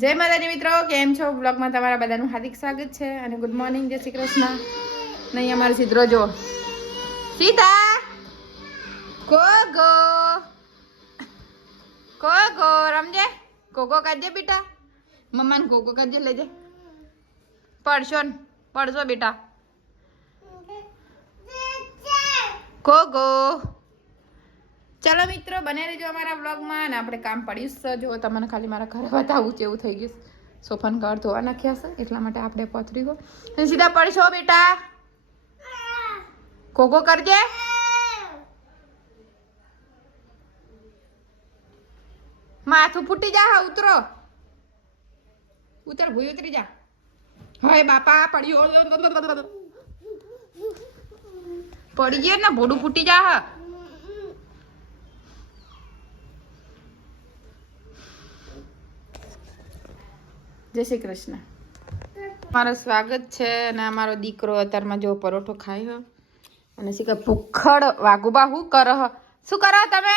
જય માતાજી મિત્રો, કેમ છો? બ્લોગમાં તમારા બધાનું હાર્દિક સ્વાગત છે અને ગુડ મોર્નિંગ, જય શ્રી કૃષ્ણ. નહીં અમારો સીધરો જો સીતા કોગો કોગો રમજે, કોગો કરજે બેટા, મમ્માને કોગો કરજે, લેજે. પડશો ને પડશો બેટા, કોગો. ચાલો મિત્રો, બને રહેજો અમારા વ્લોગમાં. અને આપણે કામ પડ્યું છે, જો તમને ખાલી મારા ઘરે બતાવું છે એવું થઈ ગયું. સોફાનું કવર ધોવા નાખ્યા છે એટલા માટે આપણે પથરી ગો સીધા પડશો બેટા, કોકો કરજે. માથું ફૂટી જા, હા ઉતરો, ઉતર ભૂઈ ઉતરી જા. હવે બાપા પડ્યો, પડી ગયો ને, ભોડું ફૂટી જા. હા જય શ્રી કૃષ્ણ. મારું સ્વાગત છે. અને અમારો દીકરો અત્યારમાં જો પરોઠો ખાય અને શીખે ભૂખડ. વાઘુબા શું કરો? શું કરો તમે?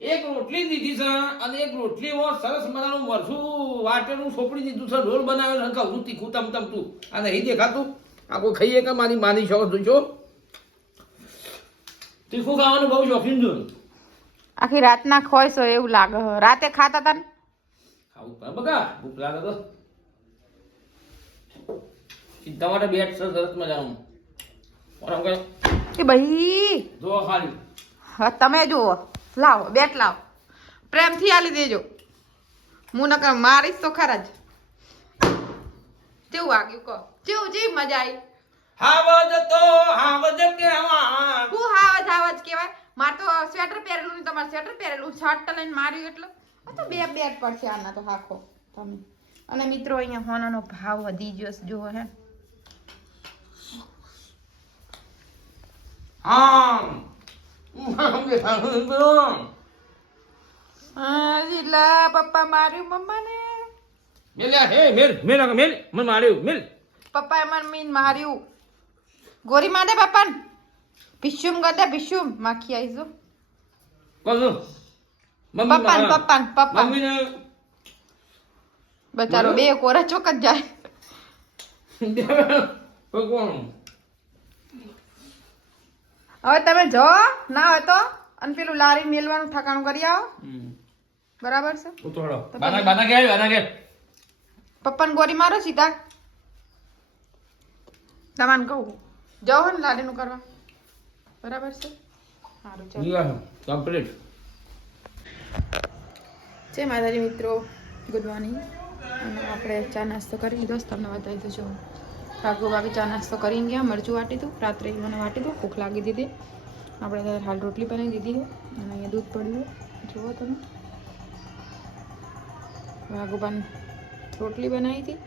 એક રોટલી દીધી છે અને એક રોટલી સરસ મજાનું મરચું વાટેલું સોપડી દીધું છે, ઢોલ બનાવ્યો છે, કહું તીખું તમતું આ નહીં દેખાતું. આ કોઈ ખાઈએ કે મારી માની શોખ જોઈશો? તીખું ખાવાનું બહુ શોખીન છું. આખી રાતના ખોય છો એવું લાગે. રાતે ખાતા હતા ને? ખાવું પડે બકા, ભૂખ લાગે તો સીધા માટે બેટ છે સરસ મજાનું. કે ભાઈ જો ખાલી હા તમે જુઓ, લાવો બેટ લાવો, પ્રેમથી આલી દેજો. હું નકર મારીશ તો ખરા જ. કેવું વાગ્યું કહો? કેવું જી મજા આવી? હાવજ તો હાવજ કહેવાય. હું હાવજ હાવજ કહેવાય? મારે તો સ્વેટર પહેરેલું ને તમારે સ્વેટર પહેરેલું, શર્ટ લઈને માર્યું એટલે તો બે બેટ પડશે આના તો હાખો તમે. અને મિત્રો અહીંયા હોનાનો ભાવ વધી ગયો છે જુઓ. હે જીલા પપ્પા માર્યું મમ્માને. મેલ્યા હે મેલ મેલ મેલ મને માર્યું મેલ. પપ્પાએ મને માર્યું. ગોરી માદે પપ્પાને ભીશુમ ગદે ભીશુમ માખી આવીશું. પપ્પાને બચારો બે કોરા ચોક જ જાય. હવે તમે જો ના હોય તો અને પેલું લારી મેલવાનું ઠકાણું કરી આવો. બરાબર છે. પપ્પાને ગોરી મારો સીધા. તમારે કહું જાઓ ને લારીનું કરવા. બરાબર છે. સારું ચાલો કમ્પ્લીટ. જય માતાજી મિત્રો, ગુડ મોર્નિંગ. અને આપણે ચા નાસ્તો કરી લીધો, તમને બતાવી દઉં છું. ભાગો ભાભી ચા નાસ્તો કરીને ગયા, મરચું વાટી હતું રાત્રે, મને વાટી દઉં, ભૂખ લાગી દીધી. આપણે હાલ રોટલી બનાવી દીધી છે અને અહીંયા દૂધ પડ્યું જુઓ તમે. વાઘુબાન રોટલી બનાવી હતી,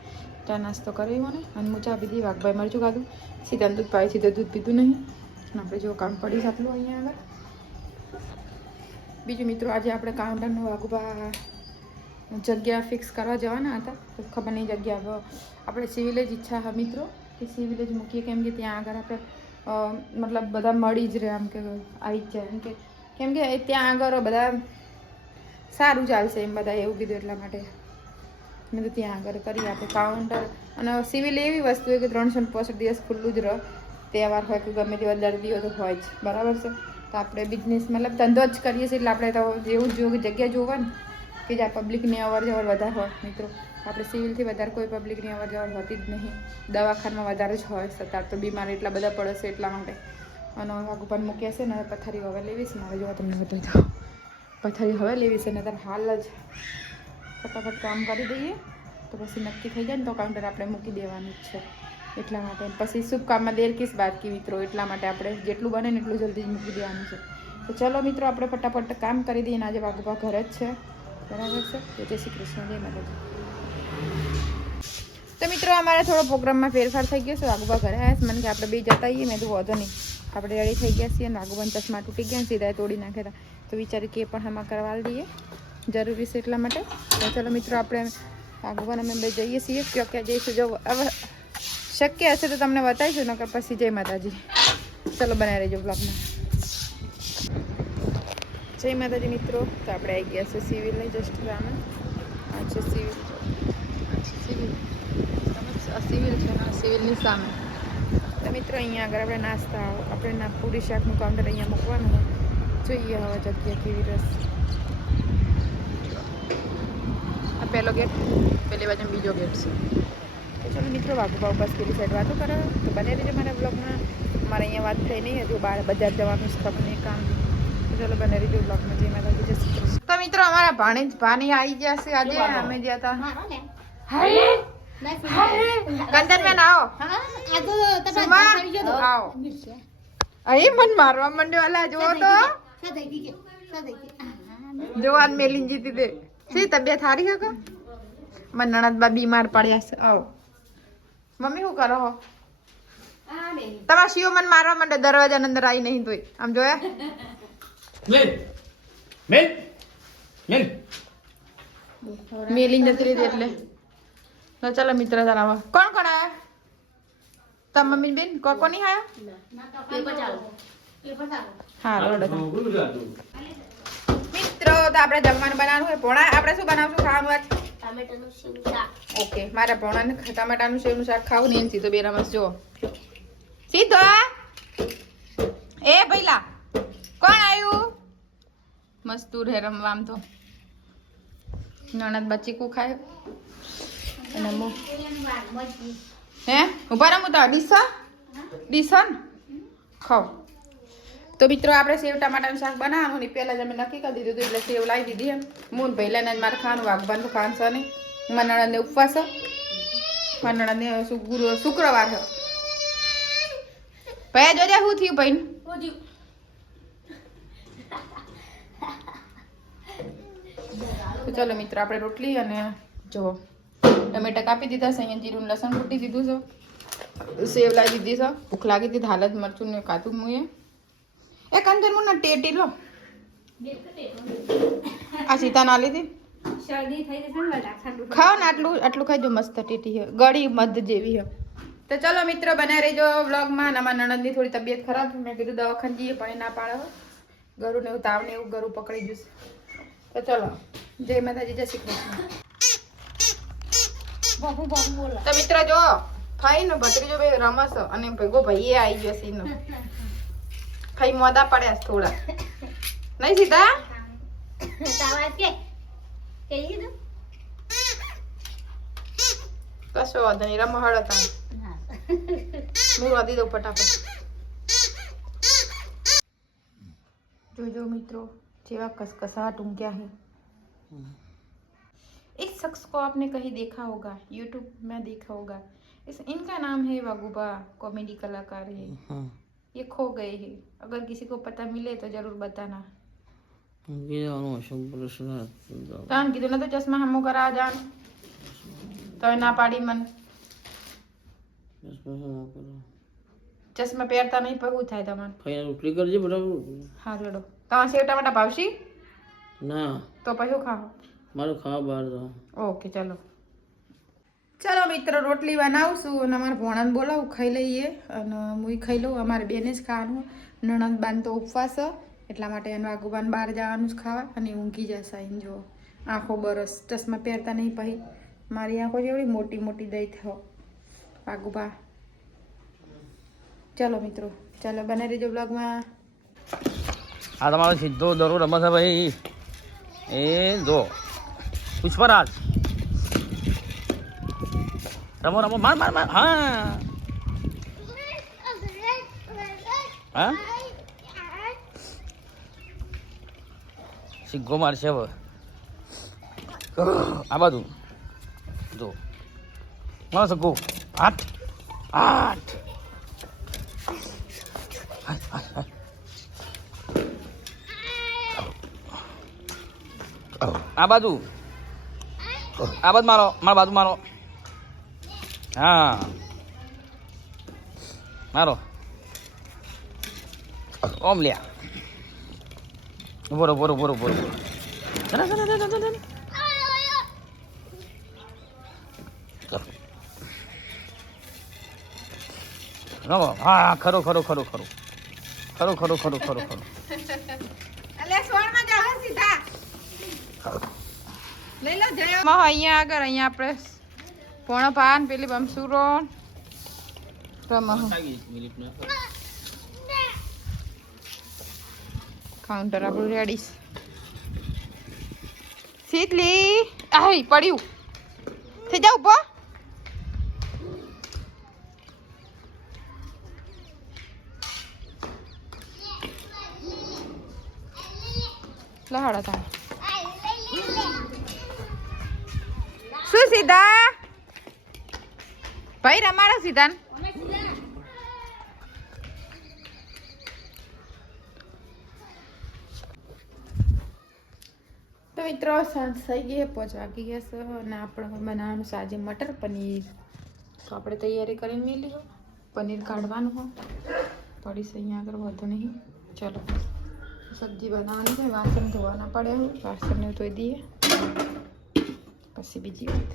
ચા નાસ્તો કર્યો મને અને હું ચા પીધી. વાઘભાઈ મરચું ખાધું, સીધા દૂધ પાવી, સીધા દૂધ પીધું નહીં. અને આપણે જો કામ પડી આટલું અહીંયા આગળ. બીજું મિત્રો, આજે આપણે કાઉન્ટરનું વાઘુબા જગ્યા ફિક્સ કરવા જવાના હતા. ખબર નહીં જગ્યા આપણે સિવિલે જ ઈચ્છા હા મિત્રો કે સિવિલે જ મૂકીએ, કેમ કે ત્યાં આગળ આપણે મતલબ બધા મળી જ રહે, આમ કે આવી જ જાય. કેમ કે ત્યાં આગળ બધા સારું ચાલશે એમ બધા એવું કીધું, એટલા માટે મેં તો ત્યાં આગળ કરી આપણે કાઉન્ટર. અને સિવિલ એવી વસ્તુ હોય કે 365 દિવસ ખુલ્લું જ રહે. તહેવાર હોય કે ગમે તેવા દર્દીઓ તો હોય જ. બરાબર છે. તો આપણે બિઝનેસ મતલબ ધંધો જ કરીએ છીએ એટલે આપણે તો એવું જ જગ્યા જોવા ને કે જ્યાં પબ્લિકની અવર જવર વધારે હોય મિત્રો. આપણે સિવિલથી વધારે કોઈ પબ્લિકની અવર જવર હોતી જ નહીં. દવાખાનામાં વધારે જ હોય. સતાર તો બીમાર એટલા બધા પડે છે એટલા માટે. અને વાઘુપાન મૂક્યા છે ને પથારી હવે લેવી છે મારે. જોવા તમને બતાવી દો, પથારી હવે લેવી છે ને ત્યારે હાલ જ ફટાફટ કામ કરી દઈએ તો પછી નક્કી થઈ જાય ને તો કાઉન્ટર આપણે મૂકી દેવાનું જ છે. એટલા માટે પછી શુભ કામમાં દેર કિસ બાત કી મિત્રો, એટલા માટે આપણે જેટલું બને ને એટલું જલ્દી જ મૂકી દેવાનું છે. તો ચલો મિત્રો, આપણે ફટાફટ કામ કરી દઈએ. આજે વાઘુબા ઘરે જ છે. બરાબર છે. તો જય શ્રી કૃષ્ણ, જય માતાજી. તો મિત્રો, અમારે થોડો પ્રોગ્રામમાં ફેરફાર થઈ ગયો છે. વાઘુબા ઘરે આવ્યા છે, મને કે આપણે બે જતા આવીએ. મેં તો વાંધો નહીં, આપણે રેડી થઈ ગયા છીએ. અને વાઘુબાન ચશ્મા તૂટી ગયા, સીધા તોડી નાખ્યા હતા. તો વિચારી કે પણ આમાં કરવા દઈએ, જરૂરી છે એટલા માટે. તો ચલો મિત્રો, આપણે વાઘુબાન અમે બે જઈએ છીએ. ક્યાં જઈશું જો હવે શક્ય હશે તો તમને બતાવીશું, નકર પછી જય માતાજી. ચલો બનાવી રહેજો બ્લોગમાં. જય માતાજી મિત્રો. તો આપણે આવી ગયા છે સિવિલની જસ્ટ સામે. આ છે સિવિલ, સિવિલ છે ને સિવિલની સામે. તો મિત્રો અહીંયા આગળ આપણે નાસ્તા આપણે પૂરી શાકનું કાઉન્ટર અહીંયા મૂકવાનું હોય. જોઈએ હવે જગ્યા કેવી રહેશે. આ પહેલો ગેટ, પેલી બાજુ બીજો ગેટ છે. તો ચાલો મિત્રો વાઘુબા બસ પેલી સાઈડ વાતો કરે તો બને રહેજો મારા બ્લોગમાં. અમારે અહીંયા વાત થઈ નહીં હજુ બહાર બજાર જવાનું છે ખબર નહીં કામ. ચાલો બને રહીજો બ્લોગમાં. જય માતાજી, જય શ્રી કૃષ્ણ. તો મિત્રો અમારા ભાણી આવી ગયા છે આજે. અમે ગયા હતા કંચન બેન આવો. આવો અહીં મન મારવા માંડ્યો. અલા જો તો જોવાન મેલી જીતી દે. સી તબિયત સારી હે કા? મને નણંદબા બીમાર પડ્યા છે. આવો મમ્મી શું કરો હો? તમારા શિવ મન મારવા માંડે દરવાજા અંદર આવી નહીં તોય. આમ જોયા મેલી જતી રહી એટલે. તો ચાલો મિત્ર જણાવો કોણ કોણ આયા? તમ મમ્મી બેન કોની આયા? હા રોડ મિત્રો. તો આપણે જમવાનું બનાવવાનું હોય. પોણા આપણે શું બનાવશું ખાવાનું આજ? ટામેટાનું સેવનું શાક. ઓકે મારા પોણાને ટમાટાનું સેવનું શાક ખાવું ને સીધો બે રમસ જો સીધો. એ ભઈલા કોણ આવ્યું? મસ્તૂર હે રમવા. આમ તો નણંદ બચીકું ખાય અને મો હે ઉભા રમું તો ડીસન ખાવ. તો મિત્રો આપણે સેવ ટમાટાનું શાક બનાવવાનું ને પહેલાં જ અમે નક્કી કરી દીધું હતું એટલે સેવ લાવી દીધી એમ. મૂન પહેલાં જ મારે ખાવાનું વાઘવાનું તો ખાવાનું છે નહીં. મારા નણંદને ઉપવાસ છે. મારા નણંદને શુક્રવાર છે. ભાઈ જોજે શું થયું ભાઈ? તો ચાલો મિત્રો આપણે રોટલી અને જો ટમેટા કાપી દીધા છે. અહીંયા જીરું લસણ કૂટી દીધું છે. સેવ લાવી દીધી છે. ભૂખ લાગી હતી હાલત મરચું ને કાતું મુએ એ કંદર મુના ટેટી લો. આ સીતા ના લીધી ખાઓ ને આટલું ખાઈ જો. મસ્ત ટેટી છે ગળી મધ જેવી છે. તો ચાલો મિત્રો બનાવી રહીજો વ્લોગમાં. અમારા નણંદની થોડી તબિયત ખરાબ. મેં કીધું દવાખાને જઈએ પણ ના પાડે. ગરું ને એવું તાવ ને એવું ગરું પકડી જશે. તો ચલો જય માતાજી, જય શ્રી કૃષ્ણ. તો મિત્રો જો ફાઈ ને ભત્રીજો બે રમસ અને ભેગો ભાઈ આવી ગયો સીનો. ફાઈ મોદા પડ્યા થોડા નહીં સીધા કશો વાંધો નહીં. રમો હળો તમે. હું વાદી દઉં ફટાફટ. જોજો મિત્રો जेवा कसकसाहट उनका है. इस शख्स को आपने कहीं देखा होगा, यूट्यूब में देखा होगा. इनका नाम है वागुबा, कॉमेडी कलाकार है. ये खो गए हैं. अगर किसी को पता मिले तो जरूर बताना. तान कीधुं ना तो चश्मा हमो करा जान तो ना पाड़ी मन. चश्मा પહેરતા નહીં પગું થાય તમારે. ફાઈનલ રોટલી કરજે બરાબર. હા લડો. તમારે સેવ ટમાટા ભાવશી? ના તો પછી ખાઓ. મારું ખાવા બહાર જાઓ. ઓકે ચાલો. ચાલો મિત્રો રોટલી બનાવશું અને અમારે ભોણાને બોલાવું ખાઈ લઈએ અને હું ખાઈ લઉં. અમારે બેને જ ખાવાનું. નણંદ બાન તો ઉપવાસ એટલા માટે એને વાઘુબાન બહાર જવાનું જ ખાવા અને ઊંઘી જશે. આઈને જો આંખો બરસ ચશ્મા પહેરતા નહીં. પછી મારી આંખો જેવડી મોટી મોટી દઈ થયો વાઘુબા. ચાલો મિત્રો ચાલો બને રહેજો બ્લોગમાં. આ તમારો સીધો દરો રમે છે ભાઈ. એ જો પુષ્પરાજ રમો રમો માર માર માર. હા હા સિગ્ગો મારશે હવે. આ બાજુ જો મારો સગ્ગો. 8 8 આ બાજુ મારો મારા બાજુ મારો. હા મારો ઓમ લ્યા. બોરો બોરો બોરો બોરો. રમો. હા ખરો ખરો ખરો ખરો ખરો ખરો ખરો ખરો ખરો. અલે સોણ માં જા. લઈ લો જય અહીંયા આગળ અહીંયા આપણે પોણા પાન પેલી બમસુરો કાઉન્ટર આપણું રેડી શીતલી આઈ પડ્યું થઈ જાવ ઉભો લહાડા તા શું સીધા ભાઈ રમાડો સીધાન તો મિત્રો સાંજ થઈ ગઈ 5 વાગી ગયા છે અને આપણે બનાવવાનું છે આજે મટર પનીર તો આપણે તૈયારી કરીને મેલી હો પનીર કાઢવાનું હો પડી છે અહીંયા આગળ વધુ નહીં ચલો સબ્જી બનાવવાની છે વાસણ ધોવાના પડે વાસણને ધોઈ દઈએ પછી બીજી વાત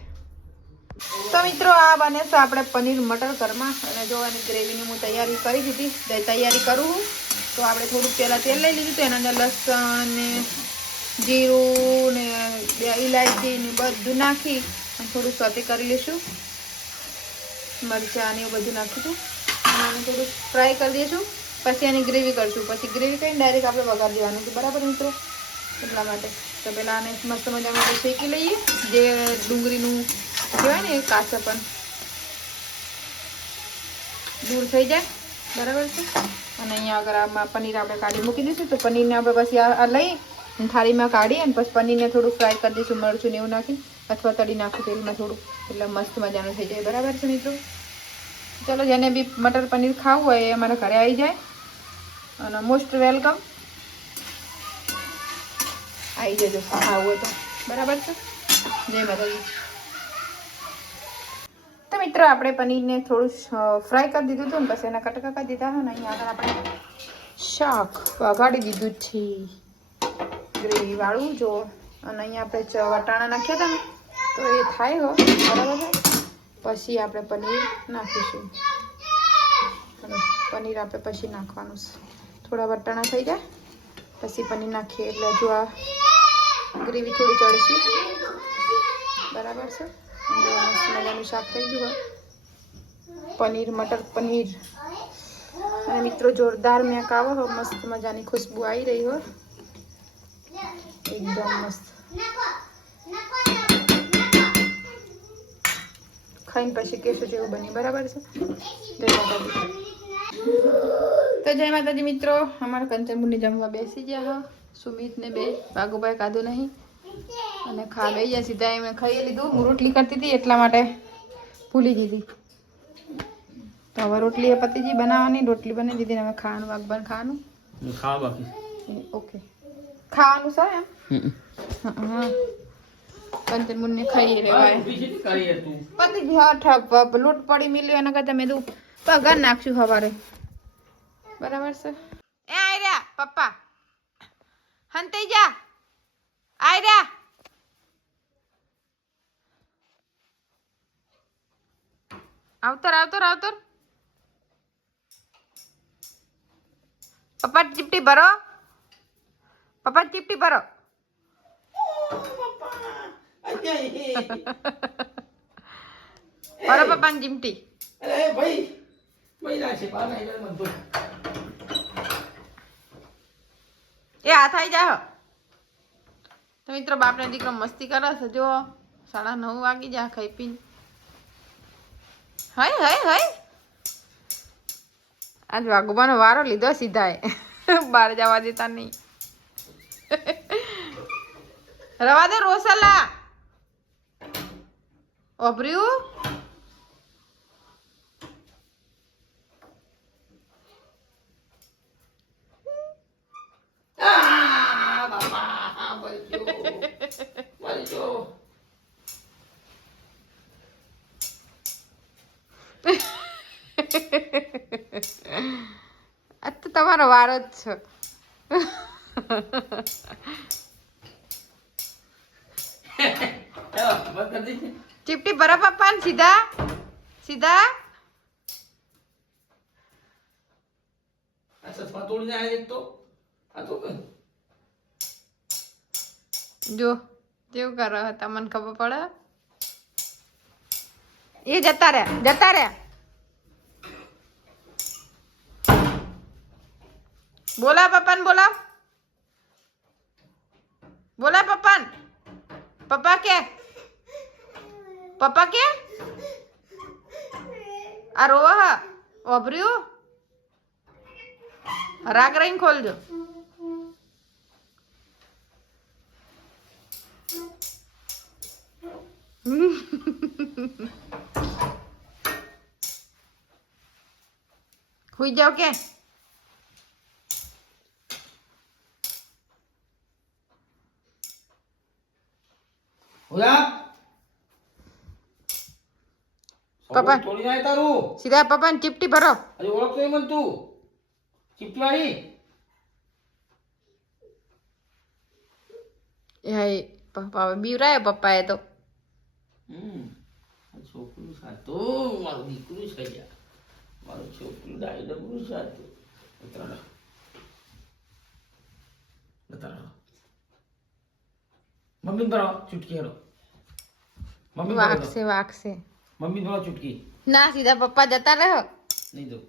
તો મિત્રો આ બને છે આપણે પનીર મટર ઘરમાં અને જોવાની ગ્રેવીની હું તૈયારી કરી દીધી તૈયારી કરું તો આપણે થોડુંક પહેલાં તેલ લઈ લીધું તો એના અંદર લસણ ને જીરું ને 2 ઇલાયચી ને બધું નાખી અને થોડું સોતે કરી લઈશું મરચાં ને એવું બધું નાખીશું અને થોડું ફ્રાય કરી દઈશું પછી એની ગ્રેવી કરશું પછી ગ્રેવી કરીને ડાયરેક્ટ આપણે વઘાર દેવાનું છે બરાબર મિત્રો એટલા માટે તો પહેલાં આને મસ્ત મજામાં શેકી લઈએ જે ડુંગળીનું કહેવાય ને એ કાચા પણ દૂર થઈ જાય બરાબર છે અને અહીંયા આગળ આમાં પનીર આપણે કાઢી મૂકી દઈશું તો પનીરને આપણે પછી આ લઈ થાળીમાં કાઢી અને પછી પનીરને થોડું ફ્રાય કરી દઈશું મરચું ને એવું નાખી અથવા તળી નાખું તેલમાં થોડું એટલે મસ્ત મજાનું થઈ જાય બરાબર છે મિત્રો ચલો જેને બી મટર પનીર ખાવું હોય એ અમારા ઘરે આવી જાય અને મોસ્ટ વેલકમ આવી જજો ખાવું હોય તો બરાબર છે જય માતાજી તો મિત્રો આપણે પનીરને થોડું ફ્રાય કરી દીધું હતું ને પછી એના કટકા કરી દીધા હોય ને અહીંયા આગળ આપણે શાક વઘાડી દીધું છે ગ્રેવી વાળું જો અને અહીંયા આપણે વટાણા નાખ્યા હતા ને તો એ થાય હો બરાબર છે પછી આપણે પનીર નાખીશું પનીર આપણે પછી નાખવાનું છે થોડા વટાણા થઈ જાય પછી પનીર નાખીએ એટલે જો આ ગ્રેવી થોડી ચડશે બરાબર છે મજાનું શાક થઈ ગયું હોય પનીર મટર પનીર અને મિત્રો જોરદાર મેક આવો હો મસ્ત મજાની ખુશ્બુ આવી રહી હોય એકદમ મસ્ત ખાઈને પછી કહેશું જેવું બની બરાબર છે જય માતાજી તો જય માતાજી મિત્રો અમારા કંચનબુની જમવા બેસી ગયા હા સુમિત ને બે વાઘુભાઈ કાધું નહીં અને ખા બે ગયા સીધા એમણે ખાઈ લીધું હું રોટલી કરતી હતી એટલા માટે ભૂલી ગઈ હતી તો હવે રોટલી એ પતિજી બનાવવાની રોટલી બની દીધી હવે ખાવાનું વાઘબાન ખાવાનું ખાવા બાકી ઓકે ખાવાનું છે એમ હા કંચનબુને ખાઈ લેવાય પતિજી હા લોટ પડી મિલ્યો એના કરતા મેં તું પગાર નાખશું સવારે બરાબર છે એ આઈ રહ્યા પપ્પા હંતાઈ જા આઈ રહ્યા આવતર આવતર આવતર પપ્પા ચીપટી ભરો પપ્પા ચીપટી ભરો ભરો પપ્પાની ચીમટી અરે ભાઈ મહિલા છે બહાર આવી મન એ હાથ આવી જા તો મિત્રો બાપને દીકરો મસ્તી કરે છે જો 9:30 વાગી જા ખાઈ પીને હાય હાય હાય આજ વાઘુબાનો વારો લીધો સીધા બહાર જવા દેતા નહીં રવા દે રોસલા ઓભર્યું આ તો તમારો વારો જ છે ચીપટી ભરા પપ્પા ને સીધા સીધા ચશ્મા તોડીને આવ્યા એક તો આ તો જો કેવું કરો તમને ખબર પડે એ જતા રહ્યા બોલા પપ્પાને બોલા પપ્પા કે આ રોવા હા ઓભર્યું રાગ રહીને ખોલજો હુઈ જાવ કે ઓલા પપ્પા તોડી નાય તારું સીધા પપ્પાને ચીપટી ભરો અરે ઓળખતો એ મન તું ચીપટવાળી એ પપ્પા બીવરાય પપ્પાએ તો છોકરું સાતું મારું દીકરું છે યાર મારું છોકરું ડાય ડબરું સાતું બતાડો મમ્મી બરાબર ચૂટકી હેડો મમ્મી વાગશે મમ્મી બરાબર ચૂટકી ના સીધા પપ્પા જતા રહો નહીં દો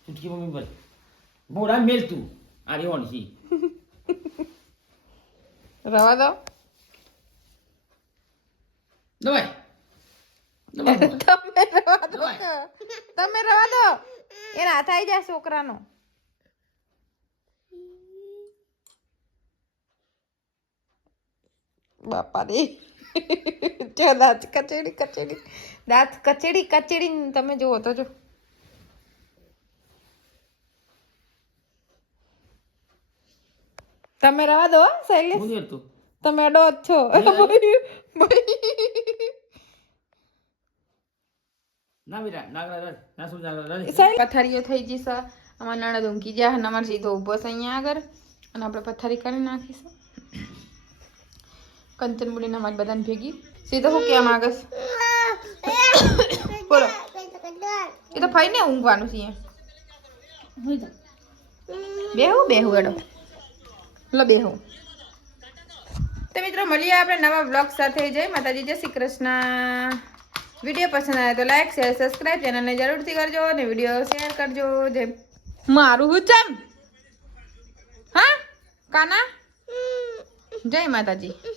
ચૂટકી મમ્મી બર મોડા મેલ તું આ રેવણ છી રવા દો દવાઈ તમે રવા દો એને હાથ આવી જાય છોકરાનો બાપા રે દાંત કચેડી તમે જુઓ તો જો તમે રવા દો શૈલેષ તમે અડો જ છો પથારીઓ થઈ જશે અમારા નણદ ઊંઘી જાય અને અમારે સીધો ઊભો છે અહીંયા આગળ અને આપણે પથારી કરી નાખીશું કંચનબુડીને અમારી બધાને ભેગી સીધો હું કેમ આગળ બોલો એ તો ફઈને ઊંઘવાનું છે બેહું એડો લો બેહું તો મિત્રો મળીએ આપણે નવા બ્લોગ સાથે જય માતાજી જય શ્રી કૃષ્ણ વિડીયો પસંદ આવે તો લાઈક શેર સબસ્ક્રાઈબ ચેનલને જરૂરથી કરજો અને વિડીયો શેર કરજો જય મારું હુચમ હા કાના જય માતાજી